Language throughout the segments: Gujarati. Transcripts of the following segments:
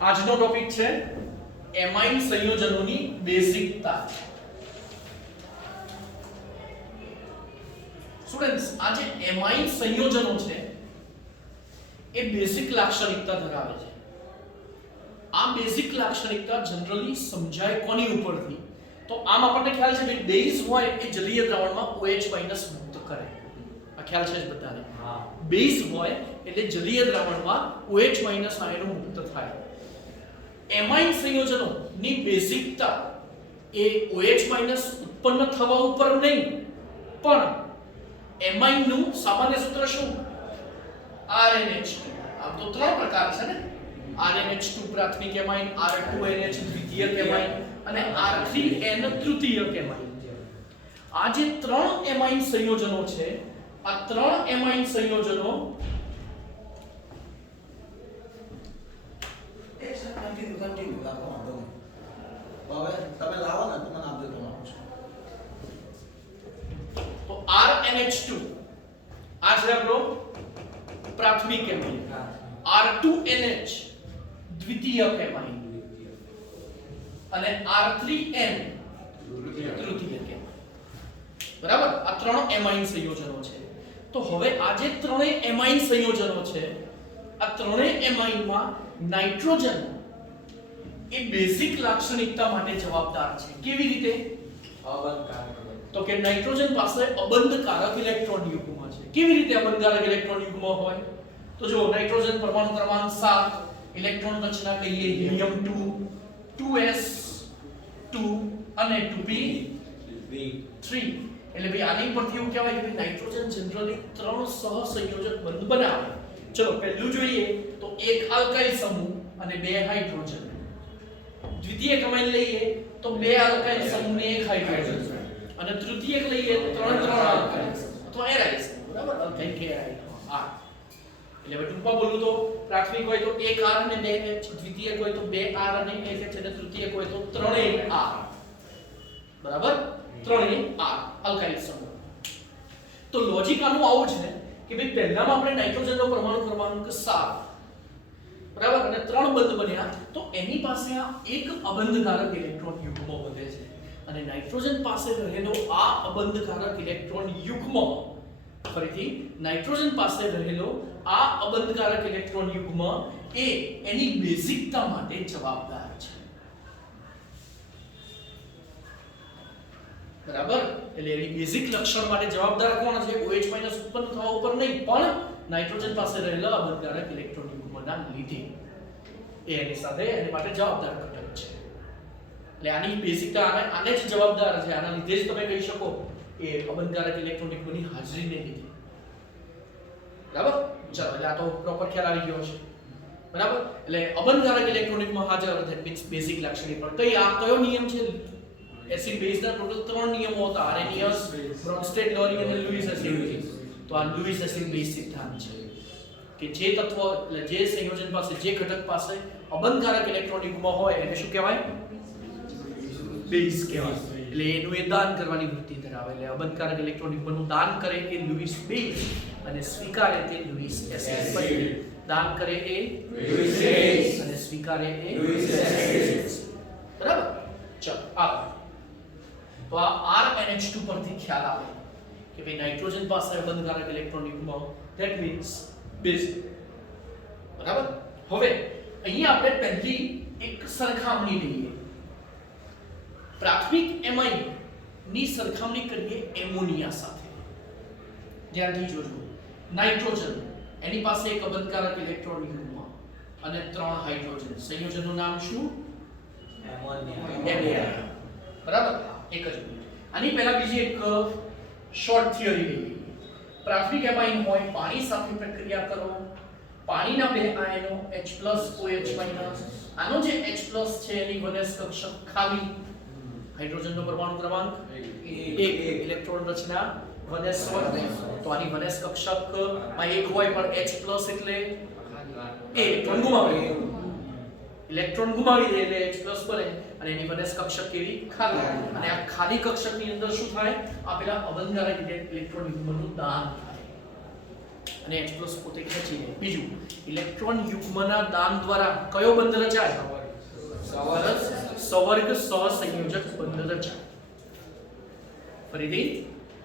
આજનો ટોપિક છે એમાઇન સંયોજનોની બેઝિકતા. સ્ટુડન્ટ્સ, આ જે એમાઇન સંયોજનો છે એ બેઝિક લાક્ષણિકતા ધરાવે છે. આ બેઝિક લાક્ષણિકતા જનરલી સમજાય કોની ઉપરથી? તો આમ આપણને ખ્યાલ છે કે બેઝ હોય એ જલીય દ્રાવણમાં OH- મુક્ત કરે. આ ખ્યાલ છે જ બધાને? હા. બેઝ હોય એટલે જલીય દ્રાવણમાં OH- આયનો મુક્ત થાય. એમાઇન સંયોજનોની બેઝિકતા એ OH- ઉત્પન્ન થવા ઉપર નહીં, પણ એમાઇનનું સામાન્ય સૂત્ર શું? RNH2. આમ તો ત્રણ પ્રકાર છે ને, RNH2 પ્રાથમિક એમાઇન, R2NH દ્વિતીયક એમાઇન અને R3N તૃતીયક એમાઇન. આ જે ત્રણ એમાઇન સંયોજનો છે, આ ત્રણ એમાઇન સંયોજનો તો RNH2 આ છે આપણો પ્રાથમિક એમાઇન, R2NH દ્વિતીયક એમાઇન અને R3N તૃતીયક એમાઇન. બરાબર? આ ત્રણ એમાઇન સંયોજનો છે. તો હવે આ જે ત્રણેય એમાઇન સંયોજનો છે, આ ત્રણેય એમાઇનમાં નાઇટ્રોજન એ બેઝિક લાક્ષણિકતા માટે જવાબદાર છે. કેવી રીતે? તો કે નાઇટ્રોજન પાસે અબંધકારક ઇલેક્ટ્રોન યુગ્મ છે. કેવી રીતે અબંધકારક ઇલેક્ટ્રોન યુગ્મ હોય? તો જો નાઇટ્રોજન પરમાણુ ક્રમાંક 7, ઇલેક્ટ્રોન રચના કહીએ હિલિયમ 2, 2s2 અને 2p3. એટલે ભાઈ આની પરથી એવું કહેવાય કે નાઇટ્રોજન જનરલી ત્રણ સહસંયોજક બંધ બનાવે. ચલો પહેલું જોઈએ તો એક આલ્કાઇલ સમૂહ અને બે હાઇડ્રોજન. દ્વિતીયક એમાઇન લઈએ તો બે આલ્કાઇલ સમૂહ ને એક હાઇડ્રોજન, અને તૃતીયક લઈએ તો ત્રણ આલ્કાઇલ અથવા એરાઇલ સમૂહ. બરાબર? આલ્કાઇલ કે એરાઇલ. આ એટલે હવે ટૂંકમાં બોલું તો પ્રાથમિક હોય તો એક R અને બે H, દ્વિતીયક હોય તો બે R અને એક H, અને તૃતીયક હોય તો ત્રણેય R. બરાબર? ત્રણેય R આલ્કાઇલ સમૂહ. તો લોજિક આનું આવું છે કે ભાઈ પહેલામાં આપણે નાઇટ્રોજનનો પરમાણુ ક્રમાંક 7, બરાબર, અને ત્રણ બંધ બન્યા, તો એની પાસે આ એક અબંધકારક ઇલેક્ટ્રોન યુગ્મ વધે છે, અને નાઇટ્રોજન પાસે રહેલો આ અબંધકારક ઇલેક્ટ્રોન યુગ્મ, ફરીથી નાઇટ્રોજન પાસે રહેલો આ અબંધકારક ઇલેક્ટ્રોન યુગ્મ એ એની બેઝિકતા માટે જવાબદાર છે. બરાબર? એટલે એની બેઝિક લક્ષણ માટે જવાબદાર કોણ છે? OH- ઉત્પન્ન થવા ઉપર નહીં, પણ નાઇટ્રોજન પાસે રહેલા અબંધકારક ઇલેક્ટ્રોન યુગ્મના લીધે એ એની સાથે એની માટે જવાબદાર ઘટક છે. એટલે આની બેઝિકતા આને જ જવાબદાર છે. આના લીધે જ તમે કહી શકો એ અબંધકારક ઇલેક્ટ્રોન યુગ્મની હાજરીને લીધે. બરાબર? ચાલો, એટલે આ તો પ્રોપર ખ્યાલ આવી ગયો છે. બરાબર? એટલે અબંધકારક ઇલેક્ટ્રોન યુગ્મ હાજર, ધેટ મીન્સ બેઝિક લાક્ષણિકતા. કયો નિયમ છે? એસિડ બેઝના ટોટલ ત્રણ નિયમો હતા: આરેનિયસ, બ્રોન્સ્ટેડ, લોરી અને લુઈસ એસિડ બેઝ. તો આ લુઈસ એસિડ બેઝ સિદ્ધાંત છે કે જે તત્વ, એટલે જે સંયોજન પાસે, જે ઘટક પાસે અબંધકારક ઇલેક્ટ્રોન યુગ્મ હોય એને શું કહેવાય? બેઝ કહેવાય. એટલે એનું એ દાન કરવાની વૃત્તિ ધરાવે. એટલે અબંધકારક ઇલેક્ટ્રોન યુગ્મનું દાન કરે એ લુઈસ બેઝ, અને સ્વીકારે તે લુઈસ એસિડ બેઝ. દાન કરે એ લુઈસ બેઝ અને સ્વીકારે એ લુઈસ એસિડ. બરાબર? ચલો આગળ. તો આ RNH2 પરથી ખ્યાલ આવે કે ભાઈ નાઇટ્રોજન પાસે અબંધકારક ઇલેક્ટ્રોન યુગ્મ, ધેટ મીન્સ બેઝ. બરાબર? હવે અહીંયા આપણે પહેલી એક સરખામણી લઈએ. પ્રાથમિક એમાઇન ની સરખામણી કરીએ એમોનિયા સાથે. ધ્યાનથી જોજો. નાઇટ્રોજન, એની પાસે એક અબંધકારક ઇલેક્ટ્રોન યુગ્મ અને ત્રણ હાઇડ્રોજન. સંયોજનનું નામ શું? એમોનિયા. બરાબર? એક જ મિનિટ. આની પહેલા બીજી એક શોર્ટ થિયરી લઈએ. પ્રાથમિક એમાઇન હોય, પાણી સાથે પ્રક્રિયા કરો, પાણીના બે આયનો H+OH-. આનો જે H+ છે એની વનસ કક્ષક ખાલી, હાઇડ્રોજનનો પરમાણુ ક્રમાંક 1, ઇલેક્ટ્રોન રચના વનસ1. તો આની વનસ કક્ષકમાં 1 હોય, પણ H+ એટલે ઇલેક્ટ્રોન ગુમાવે. ઇલેક્ટ્રોન ગુમાવી દે એટલે H+ બને, અને એની વનસ કક્ષક કેવી? ખાલી. અને આ ખાલી કક્ષકની અંદર શું થાય? આ પેલા અબંધકારક ઇલેક્ટ્રોન યુગ્મનું દાન થાય. અને H+ પોતે ખેંચી લે. બીજું ઇલેક્ટ્રોન યુગ્મના દાન દ્વારા કયો બંધ રચાય? સવર્ગ સહસંયોજક બંધ રચાય. ફરીથી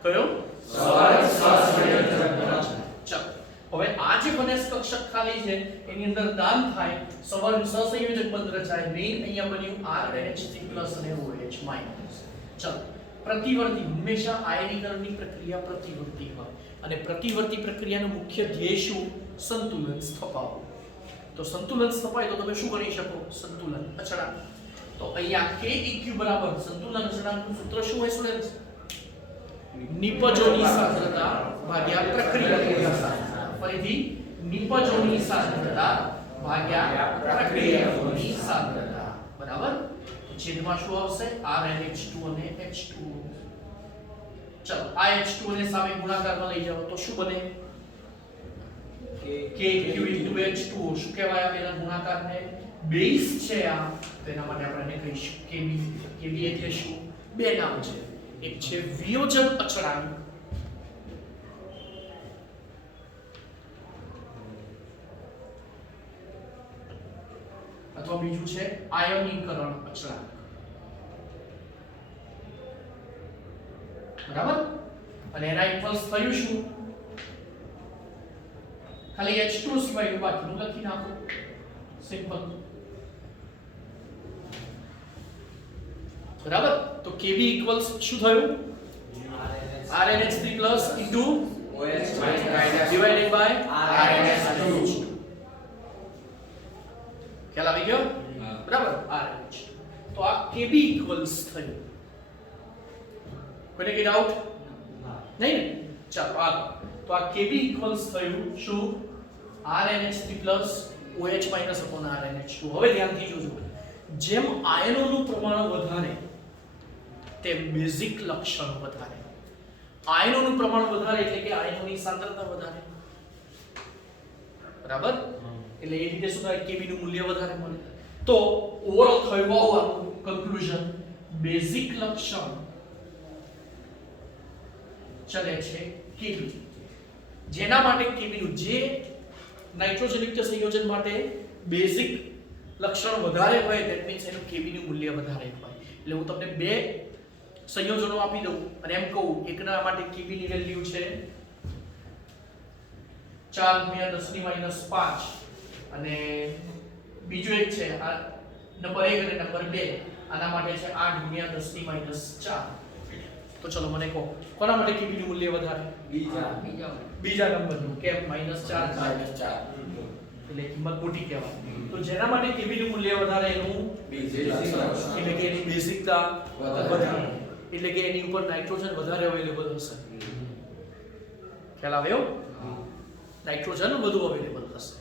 કયો? સવર્ગ સહસંયોજક બંધ રચાય. ચાલો હવે આ જે બનેસ કક્ષક ખાલી છે એની અંદર દાન થાય, સવર્ગ સહસંયોજક બંધ રચાય. મેઇન અહીંયા બન્યું RH3+ અને OH-. ચાલો પ્રતિવર્તી હંમેશા આયનીકરણની પ્રક્રિયા પ્રતિવર્તી હોય અને પ્રતિવર્તી પ્રક્રિયાનો મુખ્ય ધ્યેય શું? સંતુલન સ્થપાવવું. તો સંતુલન સ્થપાય તો તમે શું ગણી શકો? સંતુલન અચળાંક. તો અહીંયા Keq બરાબર સંતુલન અચળાંકનું સૂત્ર શું હોય સ્ટુડન્ટ્સ? નિપજોની સાંદ્રતા ભાગ્યા પ્રક્રિયકોની સાંદ્રતા. ફરીથી નિપજોની સાંદ્રતા ભાગ્યા પ્રક્રિયકોની સાંદ્રતા. બરાબર? છેદમાં શું આવશે? RnH2 અને H2O. ચલો આ H2 ને સામે ગુણાકારમાં લઈ જાઓ તો શું બને? Kq H2O. શું કહેવાય આ બેના ગુણાકારને? બેઝ છે આ, તેના માટે આપણે કહીશું Kb એટલે શું? બે નામ છે. એક છે વિયોજન અચળાંક અથવા બીજું છે આયનીકરણ અચળાંક. બરાબર? અને એના ઇક્વલ્સ થયું શું? ખાલી H2 સિવાય બાકીનું લખી નાખો. સિમ્પલ. બરાબર? તો Kb ઇક્વલ્સ શું થયું? RnH3+ into OH- divided by RnH2. ખ્યાલ આવી ગયો? બરાબર? RH. તો આ Kb ઇક્વલ્સ થયું. કોઈને કઈ ડાઉટ? નહીં ને? ચાલો આગળ. તો આ Kb ઇક્વલ્સ થયું શું? RnH3+ OH- upon RnH2. હવે ધ્યાનથી જોજો. જેમ આયનોનું પ્રમાણ વધારે તેમ બેઝિક લક્ષણ વધારે. આયનોનું પ્રમાણ વધારે એટલે કે આયનોની સાંદ્રતા વધારે. બરાબર? એટલે એ રીતે શું થાય? Kb નું મૂલ્ય વધારે મળે. તો ઓવરઓલ થયું આવવાનું કન્ક્લુઝન, બેઝિક લક્ષણ ચલે છે Kb. જેના માટે Kb નું જે નાઇટ્રોજન યુક્ત સંયોજન માટે બેઝિક લક્ષણ વધારે હોય ધેટ મીન્સ એનું Kb નું મૂલ્ય વધારે હોય. એટલે હું તમને બે સંયોજનો આપી દઉં અને એમ કહું એકના માટે Kb ની વેલ્યુ છે 4 × 10⁻5 અને બીજું એક છે આ નંબર 1 અને નંબર 2 આના માટે છે 8 × 10⁻4. તો ચલો મને કહો કોના માટે Kb નું મૂલ્ય વધારે? બીજા નંબરનું. કેમ? -4 એટલે કિંમત મોટી કહેવાય. તો જેના માટે Kb નું મૂલ્ય વધારે એનું એટલે કે એની બેઝિકતા વધારે, એટલે કે એની ઉપર નાઇટ્રોજન વધારે અવેલેબલ હશે. ખ્યાલ આવ્યો? નાઇટ્રોજન વધુ અવેલેબલ હશે.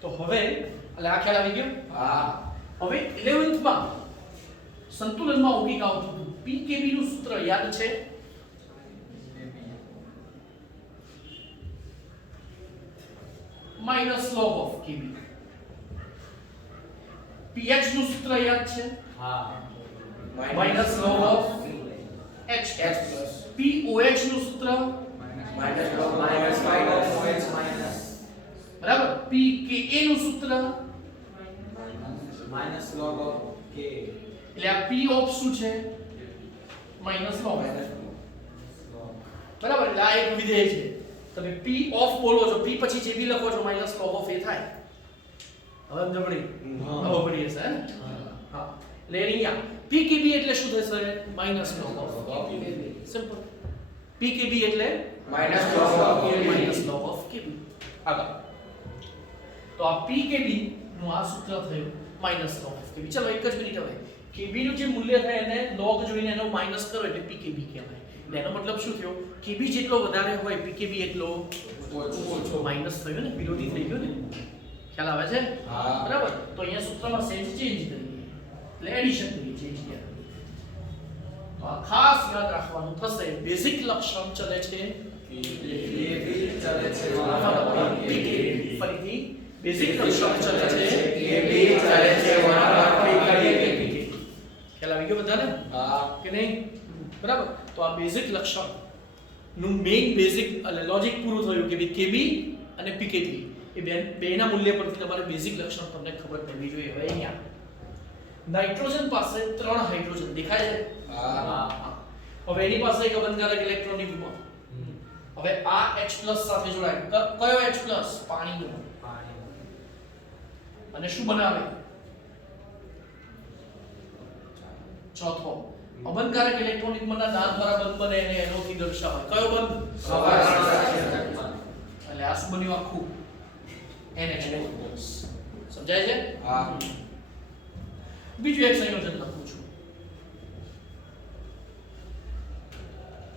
તો હવે એટલે આ ખ્યાલ આવી ગયો? હા. હવે 11th માં સંતુલનમાં ઓગીક આવતું હતું. Pkb નું સૂત્ર યાદ છે? -log of Kb. pH નું સૂત્ર યાદ છે? હા. -log of H+. pOH નું સૂત્ર -log of OH-. બરાબર? pKa નું સૂત્ર -log of K. એટલે આ p ઓફ શું છે? -log. બરાબર? એટલે આ એક વિધેય છે. તમે p ઓફ બોલો છો, p પછી જે બી લખો છો -log of a થાય. હવે સમજ પડી? હવે પડી હશે. હા. એટલે અહીંયા pKb એટલે શું થશે? -log of Kb. Simple. pKb એટલે -log of Kb. આગળ. તો આ pKb નું આ સૂત્ર થયું -log of Kb. ચલો એક જ મિનિટ. હવે Kb નું જે મૂલ્ય થાય એને log જોઈને એનો માઈનસ કરો એટલે pKb કહેવાય. એટલે એનો મતલબ શું થયો? Kb જેટલો વધારે હોય pKb એટલો ઓછો. માઈનસ થયો ને, વિરોધી થઈ ગયો ને. ખ્યાલ આવે છે? હા. બરાબર? તો અહીંયા સૂત્રમાં સેન્સ ચેન્જ કરીએ એટલે એડિશન કરીએ, ચેન્જ કરીએ. તો આ ખાસ યાદ રાખવાનું થશે. બેઝિક લક્ષણ ચલે છે ફરીથી બેઝિક લક્ષણ ચલે છે ખ્યાલ આવી ગયો બધાને? હા કે નહીં? બરાબર? તો આ બેઝિક લક્ષણ નું મેઇન બેઝિક લોજિક પૂરું થયું કે ભાઈ કેબી અને પીકેબી એ બેના મૂલ્ય પરથી તમારે બેઝિક લક્ષણ તમને ખબર પડવી જોઈએ. હવે અહીંયા નાઇટ્રોજન પાસે 3 હાઇડ્રોજન દેખાય છે. હવે એની પાસે એક અબંધકારક ઇલેક્ટ્રોન યુગ્મ. હવે આ H+ સાથે જોડાય. કયો H+? પાણીનો. અને શું બનાવે? ચોથો અબંધકારક ઇલેક્ટ્રોન યુગ્મના દાન દ્વારા બંધ બને એને NO થી દર્શાવાય. કયો બંધ? એટલે આ શું બન્યું આખું? NH+. સમજાય છે? હા. બીજું એક સંયોજન લખું છું.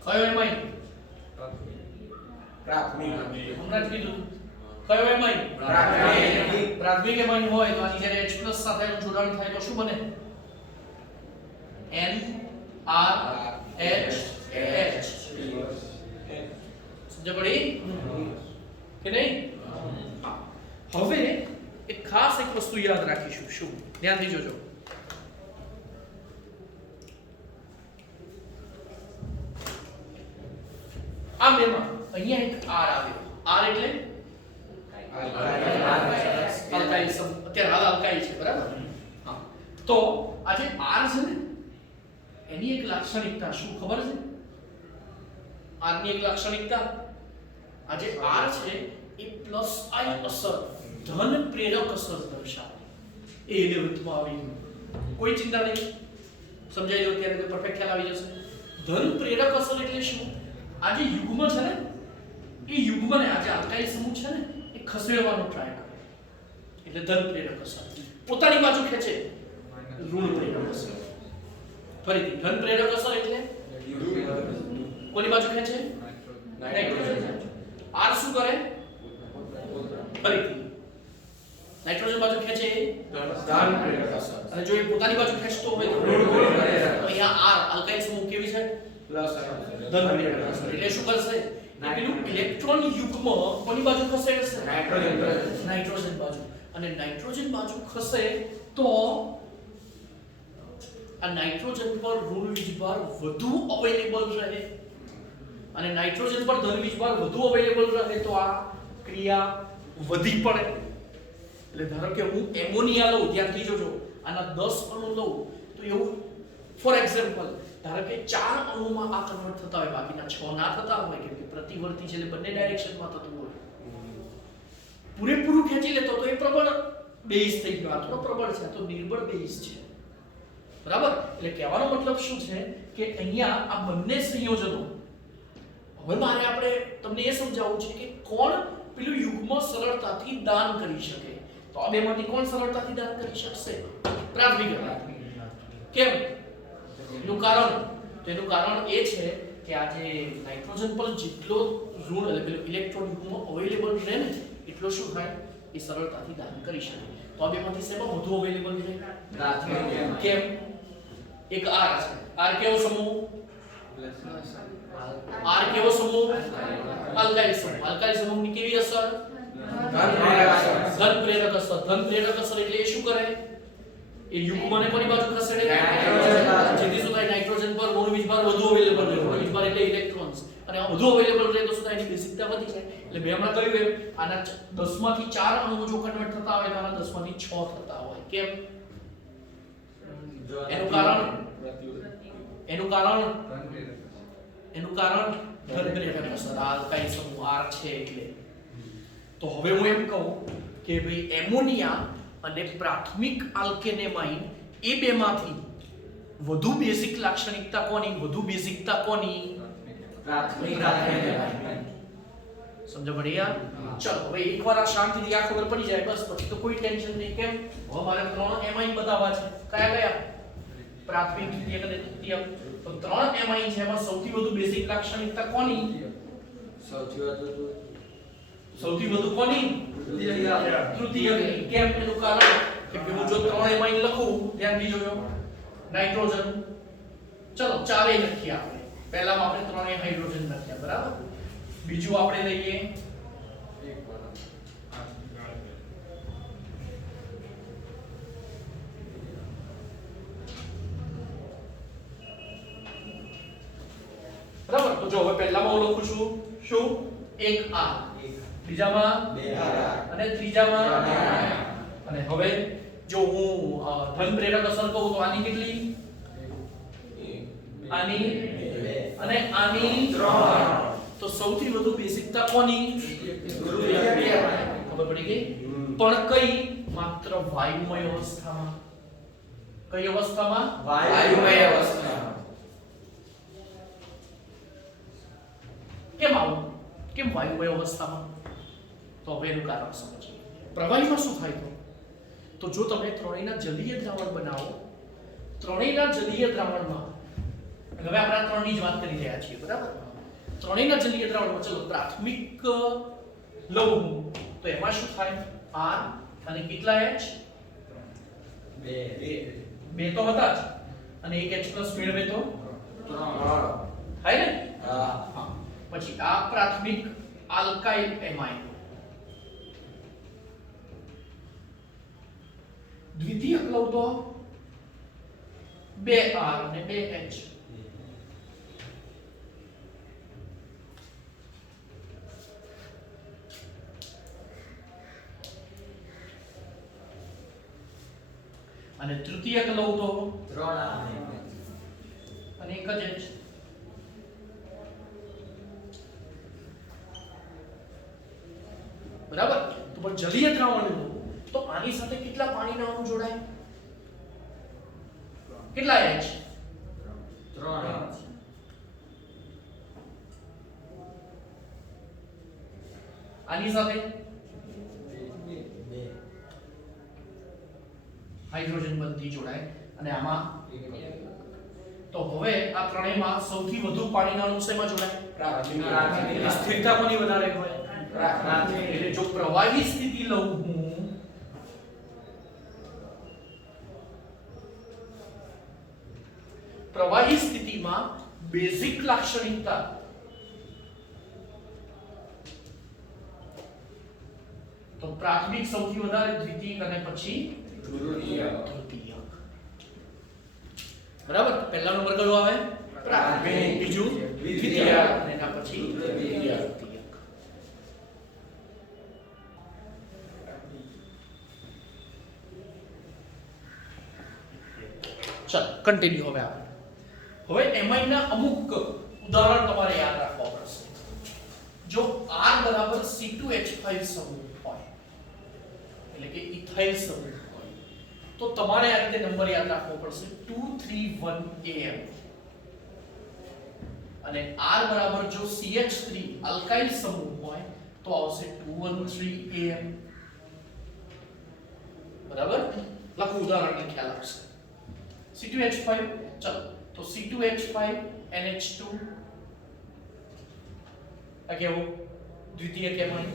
કયો એમાઇન? પ્રાથમિક. હમણાં જ કીધું. કયો એમાઇન? પ્રાથમિક. પ્રાથમિક એમાઇન હોય તો આની જ્યારે H+ સાથેનું જોડાણ થાય તો શું બને? NRH. સમજ પડી કે નહીં? હવે એક ખાસ એક વસ્તુ યાદ રાખીશું. શું? ધ્યાનથી જોજો. આ બેમાં અહીંયા એક R આવ્યો. R એટલે અલ્કાઇલ. અત્યારે હાલ અલ્કાઇલ છે, બરાબર? હા. તો આ જે R છે ને એની એક લાક્ષણિકતા શું ખબર છે? R ની એક લાક્ષણિકતા આ જે R છે એ પ્લસ I અસર ધન પ્રેરક અસર દર્શાવે. એ 11th માં આવી ગયું. કોઈ ચિંતા નહીં, સમજાઈ લો ત્યારે તો પરફેક્ટ ખ્યાલ આવી જશે. ધન પ્રેરક અસર એટલે શું? આ જે યુગ્મ છે ને એ યુગ્મને આ જે અલ્કાઇલ સમૂહ છે ને એ ખસેડવાનો ટ્રાય કરે એટલે ધન પ્રેરક અસર. પોતાની બાજુ ખેંચે ઋણ પ્રેરક અસર. ફરીથી ધન પ્રેરક અસર એટલે કોની બાજુ ખેંચે? નાઇટ્રોજન. R શું કરે? ફરીથી નાઇટ્રોજન બાજુ ખેંચે ધન પ્રેરક અસર. અને જો એ પોતાની બાજુ ખેંચતો હોય તો ઋણ પ્રેરક અસર. અહીંયા R અલ્કાઇલ સમૂહ કેવી છે? પ્લસ ધન પ્રેરક અસર. એટલે શું કરશે? પેલું ઇલેક્ટ્રોન યુગ્મ કોની બાજુ ખસેડશે? નાઇટ્રોજન બાજુ. અને નાઇટ્રોજન બાજુ ખસે તો આ નાઇટ્રોજન પર ઋણ વીજભાર વધુ અવેલેબલ રહે અને નાઇટ્રોજન પર ધન વીજભાર વધુ અવેલેબલ રહે તો આ ક્રિયા વધી પડે. એટલે ધારો કે હું એમોનિયા લઉં, ધ્યાનથી જોજો, આના 10 અણુ લઉં તો એવું ફોર એક્ઝામ્પલ ધારો કે 4 અણુમાં આ કન્વર્ટ થતા હોય, બાકીના 6 ના થતા હોય કેમ કે પ્રતિવર્તી છે એટલે બંને ડાયરેક્શનમાં થતું હોય. પૂરેપૂરું ખેંચી લેતો તો એ પ્રબળ બેઝ થઈ ગયો. આ તો પ્રબળ છે, આ તો નિર્બળ બેઝ છે, બરાબર? એટલે કહેવાનો મતલબ શું છે કે અહીંયા આ બંને સંયોજનો, હવે મારે આપણે તમને એ સમજાવવું છે કે કોણ પેલું યુગ્મ સરળતાથી દાન કરી શકે. તો આ બેમાંથી કોણ સરળતાથી દાન કરી શકશે? પ્રાથમિક. કેમ? એનું કારણ એ છે કે આ જે નાઇટ્રોજન પર જેટલો ઋણ એટલે પેલું ઇલેક્ટ્રોન યુગ્મ અવેલેબલ રહે ને એટલો શું થાય? એ સરળતાથી દાન કરી શકે. તો આ બેમાંથી શેમાં વધુ અવેલેબલ રહે? પ્રાથમિક. કેમ? એક R છે. R કેવો સમૂહ? R કેવો સમૂહ? અલ્કાઇલ સમૂહ. અલ્કાઇલ સમૂહની કેવી અસર? ધન પ્રેરક અસર. ધન પ્રેરક અસર એટલે એ શું કરે? એ યુગ્મને કોની બાજુ ખસેડે? જેથી શું થાય? નાઇટ્રોજન પર ઋણ વીજભાર વધુ અવેલેબલ રહે. ઋણ વીજભાર એટલે ઇલેક્ટ્રોન્સ. અને આ વધુ અવેલેબલ રહે તો શું થાય? એની બેઝિકતા વધી જાય. એટલે મેં હમણાં કહ્યું એમ આના 10 માંથી 4 અણુઓ જો કન્વર્ટ થતા હોય તો આના 10 માંથી 6 થતા હોય. કેમ? એનું કારણ ધન પ્રેરક અસર. આ અલ્કાઇલ સમૂહ R છે એટલે. તો હવે હું એમ કહું કે ભાઈ એમોનિયા અને પ્રાથમિક આલ્કેનેમાઇન એ બેમાંથી વધુ બેઝિક લાક્ષણિકતા કોની? વધુ બેઝિકતા કોની? પ્રાથમિક આલ્કેનેમાઇન. સમજ પડી યાર? ચલો હવે એકવાર આ શાંતિથી આ ખબર પડી જાય બસ પછી તો કોઈ ટેન્શન નહીં. કેમ? હવે મારે 3 એમાઇન બતાવવા છે. કયા? પ્રાથમિક, દ્વિતીયક અને તૃતીયક. તો 3 એમાઇન છે એમાં સૌથી વધુ બેઝિક લાક્ષણિકતા કોની? સૌથી વધુ કોની? તૃતીયક. કેમ? એનું કારણ કે હું જો 3 એમાઇન લખું, ધ્યાનથી જોજો, નાઇટ્રોજન, ચલો 4 લખીએ આપણે. પહેલામાં આપણે 3 હાઇડ્રોજન લખ્યા, બરાબર? બીજું આપણે લઈએ બરાબર. તો જો હવે પહેલામાં હું લખું છું શું 1R, બીજામાં 2R, અને ત્રીજામાં અને હવે જો હું ધન પ્રેરક અસર કહું તો આની કેટલી, આની અને આની 3. તો સૌથી વધુ બેઝિકતા કોની, ખબર પડી ગઈ, પણ કઈ, માત્ર વાયુમય અવસ્થામાં. કઈ અવસ્થામાં, વાયુમય અવસ્થામાં. કેમ આવું, કેમ વાયુમય અવસ્થામાં? તો હવે એનું કારણ સમજીએ. પ્રવાહીમાં શું થાય તો જો તમે ત્રણેયના જલીય દ્રાવણ બનાવો, ત્રણેયના જલીય દ્રાવણમાં, હવે આપણે આ ત્રણની જ વાત કરી રહ્યા છીએ, બરાબર? ત્રણેયના જલીય દ્રાવણમાં ચલો પ્રાથમિક લઉં હું, તો એમાં શું થાય, R અને કેટલા H, 2 તો હતા જ, અને એક H+ મેળવે તો 3. થાય ને? હા. પછી આ પ્રાથમિક આલ્કાઇલ એમાઇન, દ્વિતીયક લઉં તો 2R અને 2H. અને તૃતીયક લઉં તો 3R અને એક જ H. બરાબર? તો પણ જલીય દ્રાવણ લો તો આની સાથે કેટલા પાણીના અણુ જોડાય, કેટલા H, 3. આની સાથે 2. હાઇડ્રોજન બંધી જોડાય અને આમાં. તો હવે આ ત્રણેયમાં સૌથી વધુ પાણીના અણુ શેમાં જોડાય, એટલે સ્થિરતા કોની વધારે હોય, એટલે જો પ્રવાહી સ્થિતિ લઉં હું, પ્રવાહી સ્થિતિમાં બેઝિક લાક્ષણિકતા તો પ્રાથમિક સૌથી વધારે, દ્વિતીયક અને પછી તૃતીયક. બરાબર? પહેલા નંબર કયો આવે, પ્રાથમિક, બીજું દ્વિતીયક અને એના પછી તૃતીયક. ચાલો કન્ટિન્યુ. હવે એમાઇનના અમુક ઉદાહરણ તમારે યાદ રાખવા પડશે. જો R બરાબર C2H5 સમૂહ હોય, એટલે કે ઇથાઇલ સમૂહ હોય, તો તમારે આ રીતે નંબર યાદ રાખવો પડશે 231 AM. અને R બરાબર જો CH3 અલ્કાઇલ સમૂહ હોય તો આવશે 213 AM. બરાબર? લખું ઉદાહરણને ખ્યાલ આવશે. C2H5, ચલો તો C2H5 NH2 આ કેવો, દ્વિતીયક એમાઇન,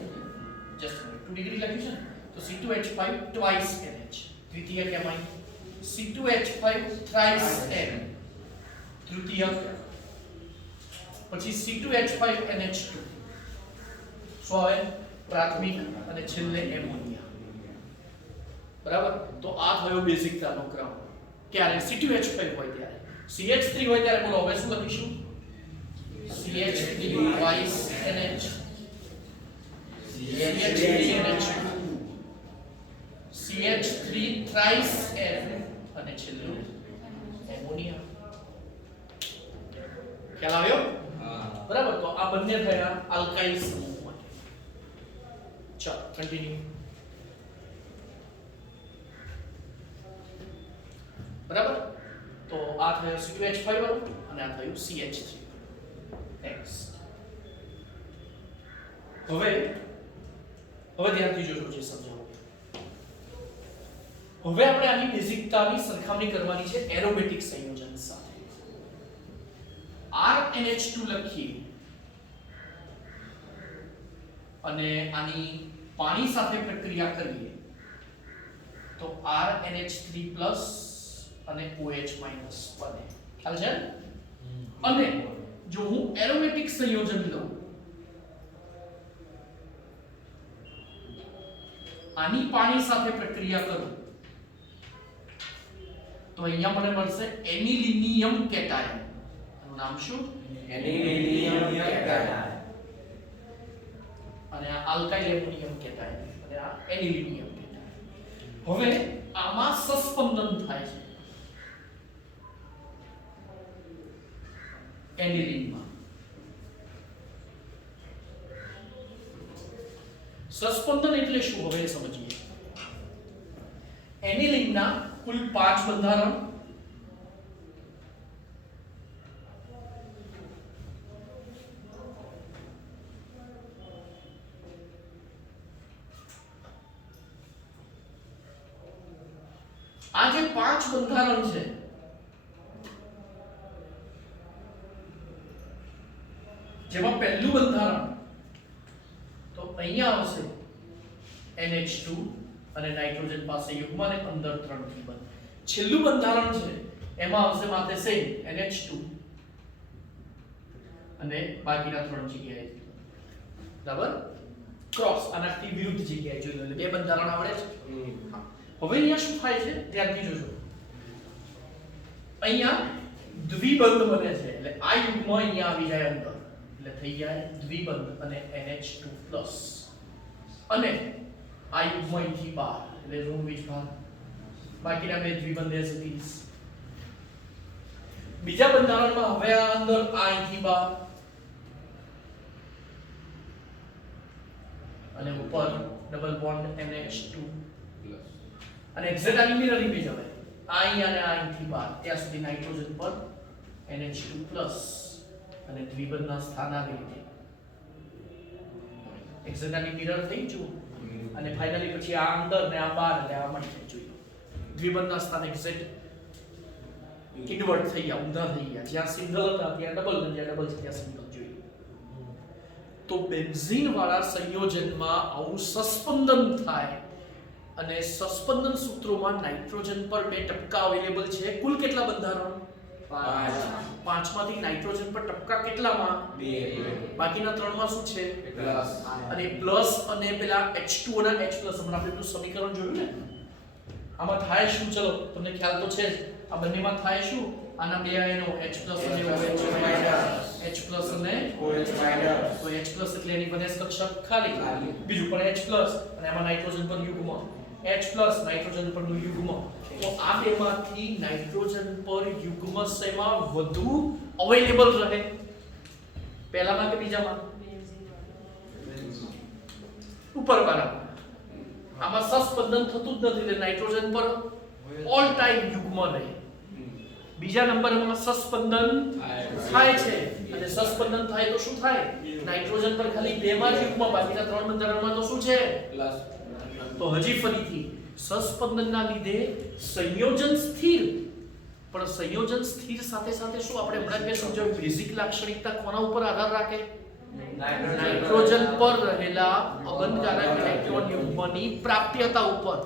જસ્ટ 2 ડિગ્રી લખ્યું છે ને, તો C2H5 twice NH, દ્વિતીયક એમાઇન. C2H5 thrice N, તૃતીયક. પછી C2H5 NH2 શું આવે, પ્રાથમિક, અને છેલ્લે એમોનિયા. બરાબર? તો આ થયો બેઝિકતાનો ક્રમ. ક્યારે C2H5 હોય ત્યારે. CH3 હોય ત્યારે બોલો હવે શું લખીશું, CH3 twice NH, CH3 NH2, CH3 thrice N અને છેલ્લું એમોનિયા. ખ્યાલ આવ્યો? બરાબર? તો આ બંને થયા આલ્કાઇલ સમૂહ માટે. ચાલો કન્ટિન્યુ. બરાબર? તો આ થયો C2H5 અને આ થયું CH3. નેક્સ્ટ. હવે ધ્યાનથી જોજો જે સમજાવું. હવે આપણે આની બેઝિકતાની સરખામણી કરવાની છે એરોમેટિક સંયોજન સાથે. RNH2 લખીએ અને આની પાણી સાથે પ્રક્રિયા કરીએ તો RNH3+ અને OH- બને. ખ્યાલ છે? અને જો હું એરોમેટિક સંયોજન લઉં, આની પાણી સાથે પ્રક્રિયા કરું તો અહીંયા મને મળશે એનિલિનિયમ કેટાયન. આનું નામ શું? Anilinium cation. અને આ આલ્કાઇલ એમોનિયમ કેટાયન અને આ એનિલિનિયમ કેટાયન. હવે આમાં સસ્પંદન થાય છે એનિલિનમાં. સસ્પંદન એટલે શું હવે સમજીએ. એનિલિનના કુલ 5 બંધારણ, આ જે 5 બંધારણ છે જેમાં પહેલું બંધારણ તો અહીંયા આવશે NH2 અને નાઇટ્રોજન પાસે યુગ્મ અને અંદર 3 થી બંધ. છેલ્લું બંધારણ છે એમાં આવશે માથે સેમ NH2 અને બાકીના 3 જગ્યાએ બરાબર ક્રોસ આનાથી વિરુદ્ધ જગ્યાએ જોઈ લો. એટલે બે બંધારણ આવડે છે. હવે અહીંયા શું થાય છે ધ્યાનથી જોજો. અહીંયા દ્વિબંધ બને છે એટલે આ યુગ્મ અહીંયા આવી જાય અંદર એટલે થઈ જાય દ્વિબંધ અને NH2+ અને આ યુગ્મ અહીંથી બહાર એટલે ઋણ વીજભાર. બાકીના બે દ્વિબંધ એઝ ઇટ ઇઝ. બીજા બંધારણમાં હવે આ અંદર આ અહીંથી બહાર અને ઉપર ડબલ બોન્ડ NH2 અને એક્ઝેક્ટલી મિરરિંગ પેજ. હવે આ અહીં અને આ અહીંથી બહાર ત્યાં સુધી નાઇટ્રોજન પર NH2+ અને દ્વિબંધના સ્થાન આવી રીતે એક્ઝેક્ટલી મિરર થઈ જુઓ અને ફાઇનલી પછી આ અંદર ને આ બહાર એટલે આ મળી જોઈ લો. દ્વિબંધના સ્થાન એક્ઝેક્ટ ઇન્વર્ટ થઈ ગયા, ઊંધા થઈ ગયા. જ્યાં સિંગલ હતા ત્યાં ડબલ, જ્યાં ડબલ છે ત્યાં સિંગલ જોઈ લો. તો બેન્ઝીન વાળા સંયોજનમાં આવું સસ્પંદન થાય અને સસ્પંદન સૂત્રોમાં નાઇટ્રોજન પર 2 ટપકા અવેલેબલ છે. કુલ કેટલા બંધારણ? 5 માંથી નાઇટ્રોજન પર ટપકા કેટલામાં? 2. બાકીના 3 માં શું છે? પ્લસ. અને પ્લસ અને પેલા H2O ના H+ હમણાં આપણે પેલું સમીકરણ જોયું ને. આમાં થાય શું? ચલો તમને ખ્યાલ તો છે જ. આ બંનેમાં થાય શું? આના બે આયનો H+ અને OH H+ અને OH માઈનસ. તો H+ એટલે એની બનેસ કક્ષક ખાલી. બીજું પણ H+ અને આમાં નાઇટ્રોજન પર યુગ્મ H+ નાઇટ્રોજન પરનું યુગ્મ. તો આ બેમાંથી નાઇટ્રોજન પર યુગ્મ શેમાં વધુ અવેલેબલ રહે? પહેલામાં કે બીજામાં? ઉપરવાળામાં. આમાં સસ્પંદન થતું જ નથી એટલે નાઇટ્રોજન પર ઓલ ટાઈમ યુગ્મ રહે. બીજા નંબરમાં સસ્પંદન થાય છે અને સસ્પંદન થાય તો શું થાય? નાઇટ્રોજન પર ખાલી 2 માં જ યુગ્મ, બાકીના 3 બંધારણમાં તો શું છે? પ્લસ. તો હજી ફરીથી સસ્પંદનના લીધે સંયોજન સ્થિર, પણ સંયોજન સ્થિર સાથે સાથે શું આપણે હમણાં મેં સમજાવ્યું બેઝિક લાક્ષણિકતા કોના ઉપર આધાર રાખે? નાઇટ્રોજન પર રહેલા અબંધકારક ઇલેક્ટ્રોન યુગ્મની પ્રાપ્યતા ઉપર,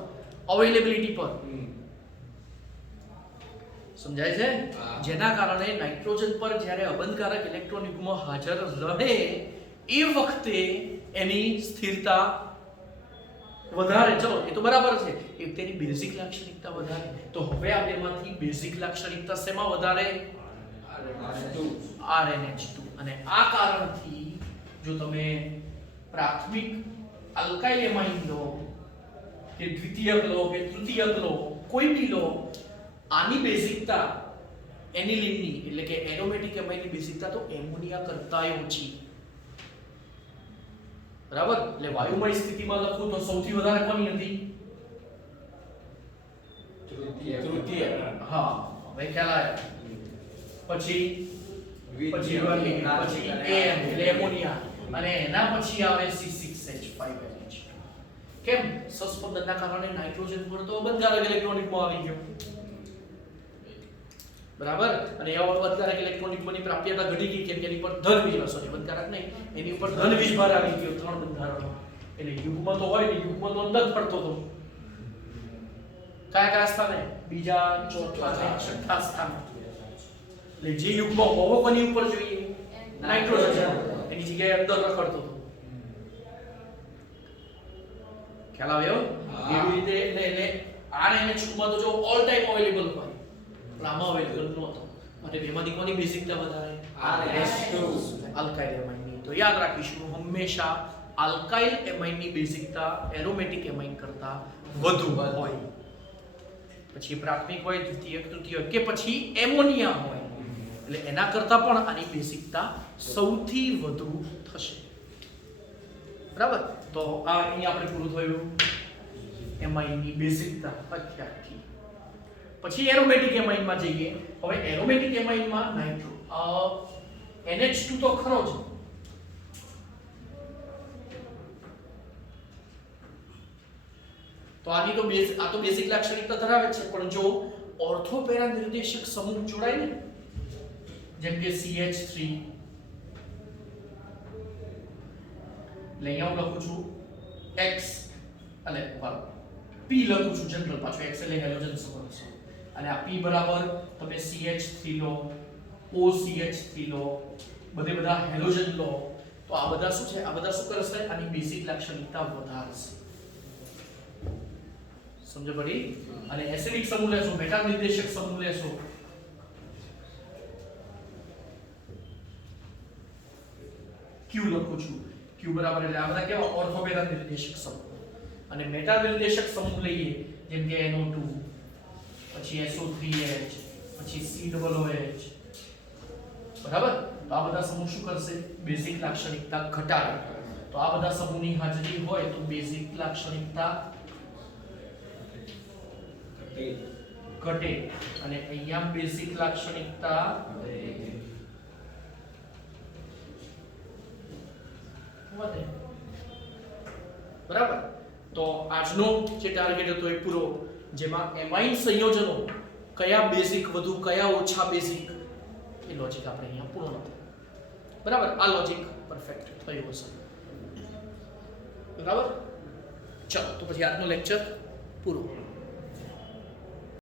અવેલેબિલિટી પર. સમજાય છે? જેના કારણે નાઇટ્રોજન પર જ્યારે અબંધકારક ઇલેક્ટ્રોન યુગ્મ હાજર રહે એ વખતે એની સ્થિરતા વધારે. ચલો એ તો બરાબર છે, એ તેની બેઝિક લાક્ષણિકતા વધારે. તો હવે આ બેમાંથી બેઝિક લાક્ષણિકતા શેમાં વધારે? RNH2. અને આ કારણથી જો તમે પ્રાથમિક આલ્કાઇલ એમાઇન લો કે દ્વિતીયક લો કે તૃતીયક લો, કોઈ બી લો, આની બેઝિકતા એનિલિનની એટલે કે એરોમેટિક એમાઇનની બેઝિકતા તો એમોનિયા કરતાંય ઓછી. બરાબર? એટલે વાયુમય સ્થિતિમાં લખું તો સૌથી વધારે કોની હતી? તૃતીય. હા, હવે ખ્યાલ આવ્યો. પછી પછી AM એટલે એમોનિયા અને એના પછી આવે C6H5NH. કેમ? સસ્પંદનના કારણે નાઇટ્રોજન પર તો અબંધકારક ઇલેક્ટ્રોન યુગ્મ આવી ગયો. બરાબર? અને એવા અબંધકારક ઇલેક્ટ્રોન યુગ્મની પ્રાપ્યતા ઘટી ગઈ કેમ કે એની પર ધન વીજ, સોરી અબંધકારક નહીં, એની ઉપર ધન વીજભાર આવી ગયો 3 બંધારણો. એટલે યુગ્મ તો હોય ને, યુગ્મ તો અંદર ફરતો હતો. કયા સ્થાને? બીજા, ચોથા અને છઠ્ઠા સ્થાને. એટલે જે યુગ્મ હોવો કોની ઉપર જોઈએ? નાઇટ્રોજન. એની જગ્યાએ અંદર રખડતો હતો. ખ્યાલ આવ્યો? એવી રીતે એટલે RNH માં તો જો ઓલ ટાઈમ અવેલેબલ હોય, પણ આમાં અવેલેબલ નહોતો. અને બેમાંથી કોની બેઝિકતા વધારે? RH2. આલ્કાઇલ એમાઇનની. તો યાદ રાખીશું હંમેશા આલ્કાઇલ એમાઇનની બેઝિકતા એરોમેટિક એમાઇન કરતા વધુ હોય. પછી પ્રાથમિક હોય, દ્વિતીયક, તૃતીયક કે પછી એમોનિયા હોય, એટલે એના કરતા પણ આની બેઝિકતા સૌથી વધુ થશે. બરાબર? તો આ અહીંયા આપણે પૂરું થયું એમાઇનની બેઝિકતા આખી. પછી એરોમેટિક એમાઇનમાં જઈએ. હવે એરોમેટિક એમાઇનમાં નાઇટ્રો NH2 તો ખરો જ. તો આની તો આ તો બેઝિક લાક્ષણિકતા ધરાવે છે, પણ જો ઓર્થોપેરા નિર્દેશક સમૂહ જોડાય ને, જેમ કે CH3, એટલે અહીંયા હું લખું છું X અને P લખું છું જનરલ, પાછો X એટલે હેલોજન સમૂહ, અને આ P બરાબર તમે CH3 લો, OCH3 લો, બધા હેલોજન લો, તો આ બધા શું છે? આ બધા શું કરશે? આની બેઝિક લાક્ષણિકતા વધારશે. સમજ પડી? અને એસિડિક સમૂહ લેશો, મેટા નિર્દેશક સમૂહ લેશો, Q લખું છું, Q બરાબર એટલે આ બધા કેવા? ઓર્થોપેરા નિર્દેશક સમૂહ. અને મેટા નિર્દેશક સમૂહ લઈએ, જેમ કે NO2, પછી SO3H, પછી COOH, બરાબર? તો આ બધા સમૂહ શું કરશે? બેઝિક લાક્ષણિકતા ઘટાડે. તો આ બધા સમૂહની હાજરી હોય તો બેઝિક લાક્ષણિકતા ઘટે, અને અહીંયા બેઝિક લાક્ષણિકતા વધે. બરાબર? તો આજનો જે ટાર્ગેટ હતો એ પૂરો, જેમાં એમાઇન સંયોજનો કયા બેઝિક વધુ, કયા ઓછા બેઝિક, એ લોજિક આપણે અહીંયા પૂર્ણ થયું. બરાબર? આ લોજિક પરફેક્ટ થયું હશે. બરાબર? ચલો, તો પછી આજનો લેક્ચર પૂરો.